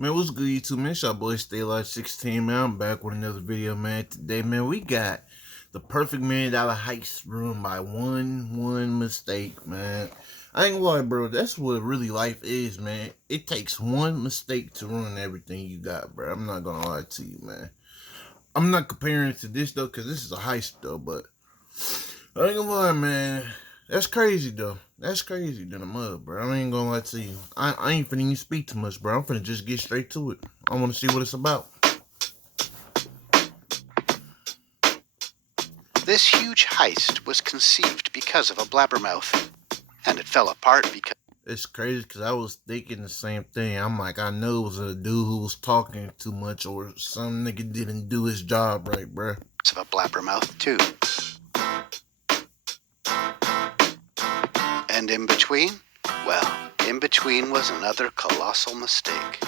Man, what's good, YouTube, man? It's your boy, Stay Alive 16, man. I'm back with another video, man. Today, man, we got the perfect $1 million heist ruined by one mistake, man. I ain't gonna lie, bro. That's what really life is, man. It takes one mistake to ruin everything you got, bro. I'm not gonna lie to you, man. I'm not comparing it to this, though, because this is a heist, though, but I ain't gonna lie, man. That's crazy, though. That's crazy than a mud, bro. I ain't gonna lie to you. I ain't finna even speak too much, bro. I'm finna just get straight to it. I wanna see what it's about. This huge heist was conceived because of a blabbermouth, and it fell apart because It's crazy because I was thinking the same thing. I'm like, I know it was a dude who was talking too much or some nigga didn't do his job right, bro. of a blabbermouth too. And in between? Well, in between was another colossal mistake.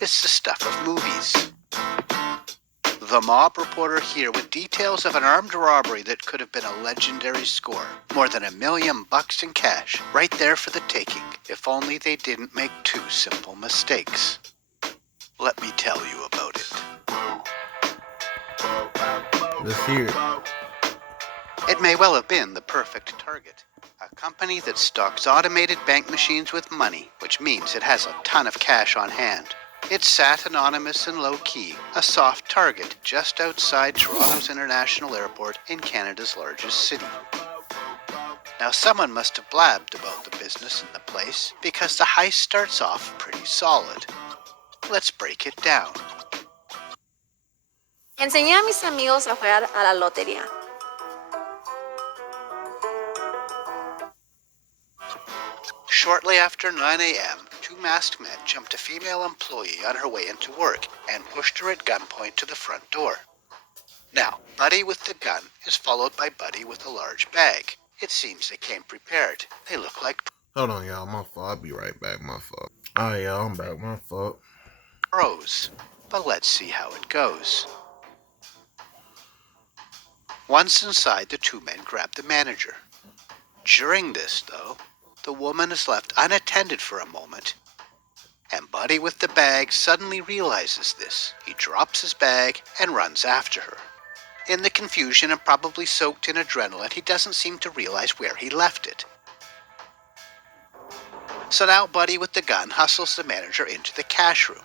It's the stuff of movies. The mob reporter here with details of an armed robbery that could have been a legendary score. More than $1 million in cash, right there for the taking, if only they didn't make two simple mistakes. Let me tell you about it. Let's hear it. It may well have been the perfect target. A company that stocks automated bank machines with money, which means it has a ton of cash on hand. It sat anonymous and low-key, a soft target just outside Toronto's International Airport in Canada's largest city. Now someone must have blabbed about the business in the place, because the heist starts off pretty solid. Let's break it down. Enseñé a mis amigos a jugar a la lotería. Shortly after 9 a.m., two masked men jumped a female employee on her way into work and pushed her at gunpoint to the front door. Now, Buddy with the gun is followed by Buddy with a large bag. It seems they came prepared. They look like Hold on, y'all. My fault. I'll be right back. My fault. Alright, y'all. I'm back. My fault. pros. But let's see how it goes. Once inside, the two men grab the manager. During this, though, the woman is left unattended for a moment, and Buddy with the bag suddenly realizes this. He drops his bag and runs after her. In the confusion and probably soaked in adrenaline, he doesn't seem to realize where he left it. So now Buddy with the gun hustles the manager into the cash room.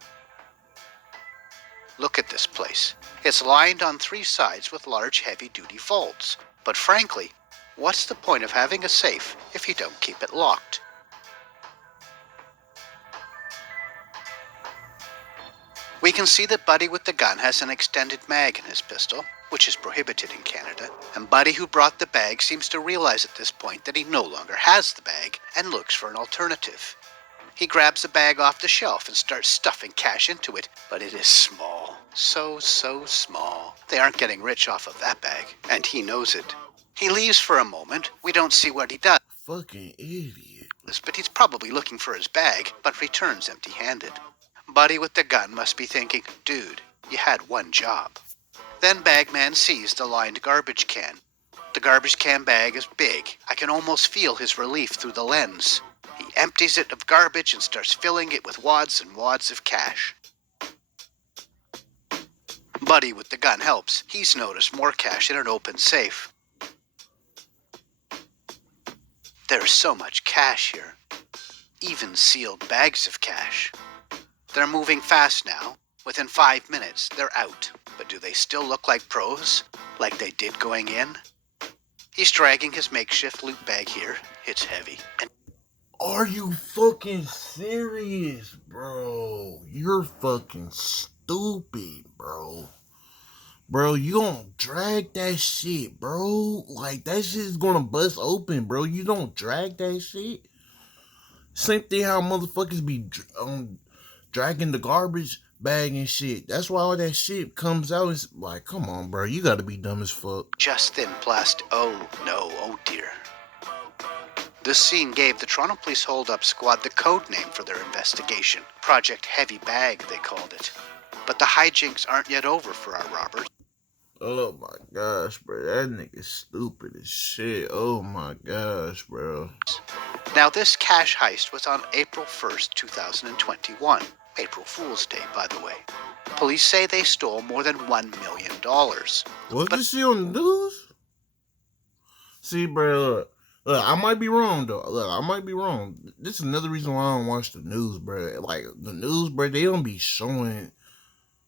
Look at this place. It's lined on three sides with large heavy-duty vaults. But frankly, what's the point of having a safe if you don't keep it locked? We can see that Buddy with the gun has an extended mag in his pistol, which is prohibited in Canada, and Buddy who brought the bag seems to realize at this point that he no longer has the bag and looks for an alternative. He grabs the bag off the shelf and starts stuffing cash into it, but it is small. So small. They aren't getting rich off of that bag, and he knows it. He leaves for a moment. We don't see what he does, Fucking idiot. but he's probably looking for his bag, but returns empty-handed. Buddy with the gun must be thinking, dude, you had one job. Then Bagman sees the lined garbage can. The garbage can bag is big. I can almost feel his relief through the lens. He empties it of garbage and starts filling it with wads and wads of cash. Buddy with the gun helps. He's noticed more cash in an open safe. There's so much cash here. Even sealed bags of cash. They're moving fast now. Within 5 minutes, they're out. But do they still look like pros? Like they did going in? He's dragging his makeshift loot bag here. It's heavy. And Are you fucking serious, bro? You're fucking stupid, bro. Bro, you don't drag that shit, bro. Like, that shit's gonna bust open, bro. You don't drag that shit. Same thing how motherfuckers be dragging the garbage bag and shit. That's why all that shit comes out. It's like, come on, bro. You gotta be dumb as fuck. just thin plastic. Oh no, oh dear. This scene gave the Toronto Police Hold-Up Squad the code name for their investigation. Project Heavy Bag, they called it. But the hijinks aren't yet over for our robbers. Oh my gosh, bro. That nigga stupid as shit. Oh my gosh, bro. Now, this cash heist was on April 1st, 2021. April Fool's Day, by the way. Police say they stole more than $1 million. Was But this shit on the news? See, bro, look, I might be wrong, though. Look, I might be wrong. This is another reason why I don't watch the news, bro. Like, the news, bro, they don't be showing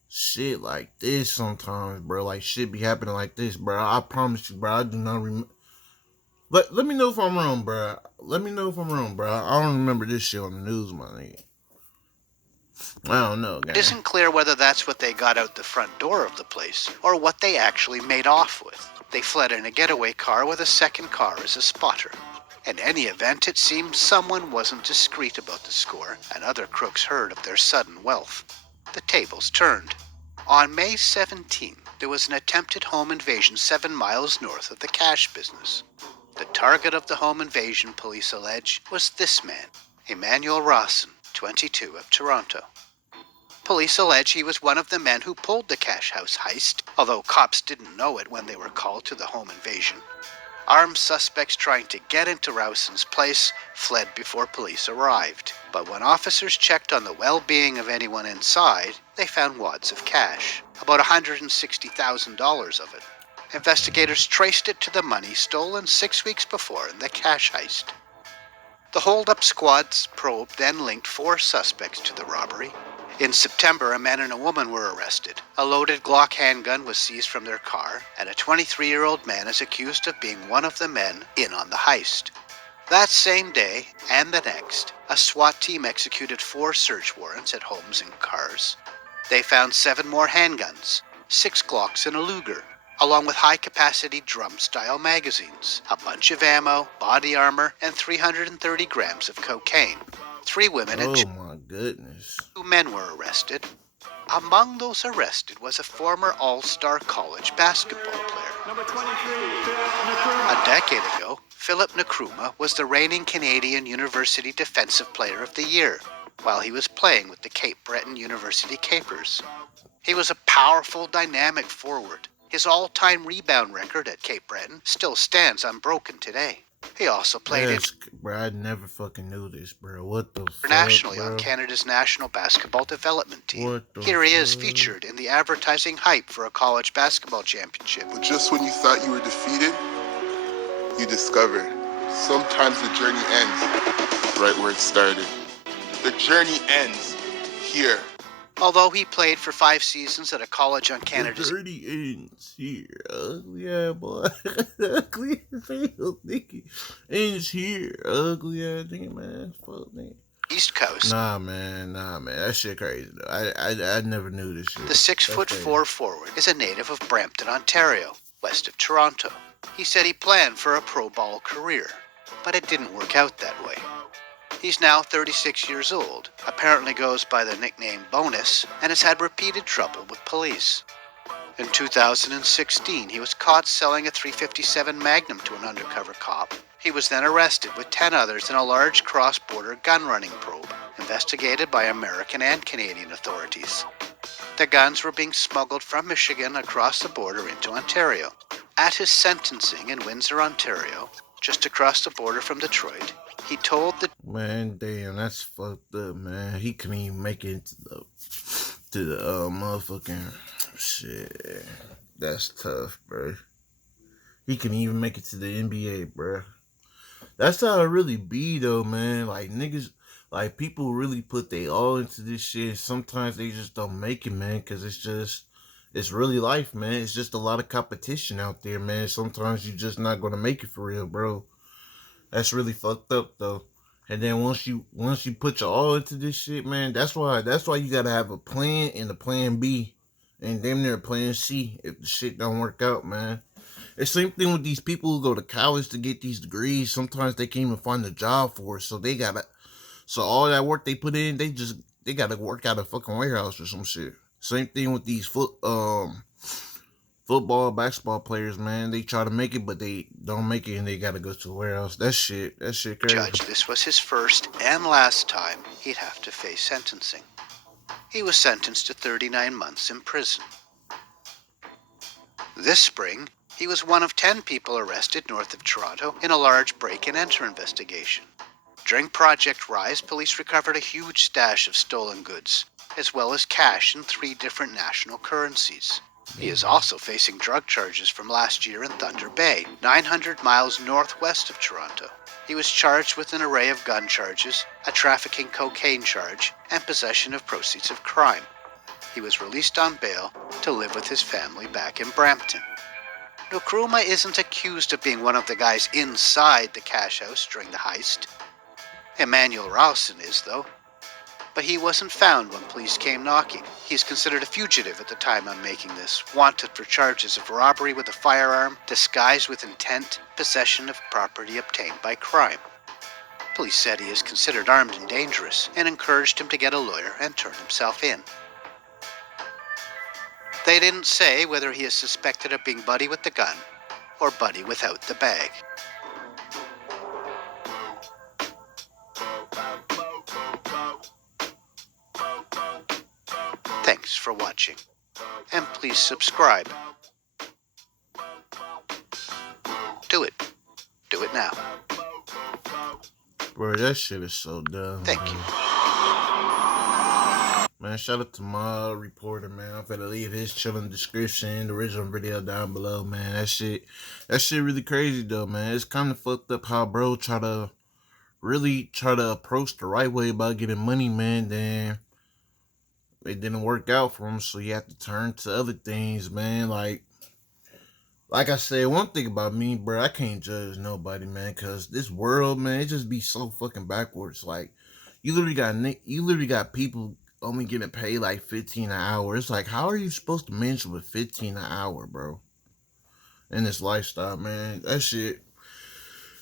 shit like this sometimes, bro. Like, shit be happening like this, bro. I promise you, bro, I do not remember. Let me know if I'm wrong, bro. Let me know if I'm wrong, bro. I don't remember this shit on the news, my nigga. I don't know, gang. it isn't clear whether that's what they got out the front door of the place or what they actually made off with. They fled in a getaway car with a second car as a spotter. In any event, it seems someone wasn't discreet about the score, and other crooks heard of their sudden wealth. The tables turned. On May 17, there was an attempted home invasion 7 miles north of the cash business. The target of the home invasion, police allege, was this man, Emmanuel Rawson, 22, of Toronto. Police allege he was one of the men who pulled the cash house heist, although cops didn't know it when they were called to the home invasion. Armed suspects trying to get into Rawson's place fled before police arrived. But when officers checked on the well-being of anyone inside, they found wads of cash, about $160,000 of it. Investigators traced it to the money stolen 6 weeks before in the cash heist. The hold-up squad's probe then linked 4 suspects to the robbery. In September, a man and a woman were arrested. A loaded Glock handgun was seized from their car, and a 23-year-old man is accused of being one of the men in on the heist. That same day, and the next, a SWAT team executed 4 search warrants at homes and cars. They found 7 more handguns, 6 Glocks and a Luger, along with high-capacity drum-style magazines, a bunch of ammo, body armor, and 330 grams of cocaine. 3 women and Oh my goodness. 2 men were arrested. Among those arrested was a former all-star college basketball player. Number 23, Philip Nkrumah. A decade ago, Philip Nkrumah was the reigning Canadian University Defensive Player of the Year, while he was playing with the Cape Breton University Capers. He was a powerful, dynamic forward. His all-time rebound record at Cape Breton still stands unbroken today. He also played Bro, I never fucking knew this, bro. What the fuck, internationally bro? on Canada's national basketball development team. What the Here he is, fuck? featured in the advertising hype for a college basketball championship. But just when you thought you were defeated, you discover sometimes the journey ends right where it started. The journey ends here. Although he played for 5 seasons at a college on Canada's The dirty ends here, ugly ass boy. Ugly as hell, nigga. Ends here, ugly ass nigga, man. Fuck, nigga. East Coast, Nah, man. That shit crazy, though. I never knew this shit. the 6'4" forward is a native of Brampton, Ontario, west of Toronto. He said he planned for a pro ball career, but it didn't work out that way. He's now 36 years old, apparently goes by the nickname Bonus, and has had repeated trouble with police. In 2016, he was caught selling a .357 Magnum to an undercover cop. He was then arrested with 10 others in a large cross-border gun-running probe, investigated by American and Canadian authorities. The guns were being smuggled from Michigan across the border into Ontario. At his sentencing in Windsor, Ontario, just across the border from Detroit, he told the Man, damn, that's fucked up, man. He couldn't even make it to the motherfucking shit. That's tough, bro. He couldn't even make it to the NBA, bro. That's how it really be, though, man. Like, niggas, like, people really put they all into this shit. Sometimes they just don't make it, man, because it's really life, man. It's just a lot of competition out there, man. Sometimes you're just not going to make it for real, bro. That's really fucked up, though. And then once you put your all into this shit, man, that's why you gotta have a plan and a plan B, and damn near a plan C if the shit don't work out, man. It's the same thing with these people who go to college to get these degrees. Sometimes they can't even find a job for it, so all that work they put in, they gotta work out a fucking warehouse or some shit. Same thing with these football, basketball players, man. They try to make it, but they don't make it, and they gotta go to the warehouse. That shit crazy. judge this was his first and last time he'd have to face sentencing. He was sentenced to 39 months in prison. This spring, he was one of 10 people arrested north of Toronto in a large break-and-enter investigation. During Project Rise, police recovered a huge stash of stolen goods, as well as cash in 3 different national currencies. He is also facing drug charges from last year in Thunder Bay, 900 miles northwest of Toronto. He was charged with an array of gun charges, a trafficking cocaine charge, and possession of proceeds of crime. He was released on bail to live with his family back in Brampton. Nkrumah isn't accused of being one of the guys inside the cash house during the heist. Emmanuel Rowson is, though. But he wasn't found when police came knocking. He's considered a fugitive at the time I'm making this, wanted for charges of robbery with a firearm, disguised with intent, possession of property obtained by crime. Police said he is considered armed and dangerous, and encouraged him to get a lawyer and turn himself in. They didn't say whether he is suspected of being buddy with the gun, or buddy without the bag. Thanks for watching, and please subscribe. Do it. Do it now. Bro, that shit is so dumb. Thank you. Man, shout out to my reporter, man. I'm finna leave his chilling description, the original video down below, man. That shit really crazy though, man. It's kind of fucked up how bro try to approach the right way about getting money, man. Then it didn't work out for him, so you have to turn to other things, man. Like I said, one thing about me, bro, I can't judge nobody, man, because this world, man, it just be so fucking backwards. Like, you literally got people only getting paid like 15 an hour. It's like, how are you supposed to manage with 15 an hour, bro? In this lifestyle, man.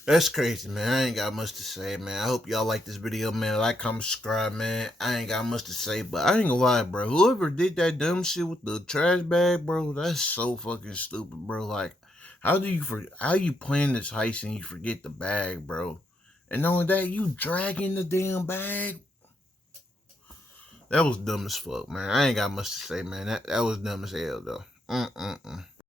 That's crazy, man. I ain't got much to say, man. I hope y'all like this video, man. Like, comment, subscribe, man. I ain't got much to say, but I ain't gonna lie, bro. Whoever did that dumb shit with the trash bag, bro, that's so fucking stupid, bro. Like, how you plan this heist and you forget the bag, bro? And knowing that, you dragging the damn bag? That was dumb as fuck, man. I ain't got much to say, man. That was dumb as hell, though.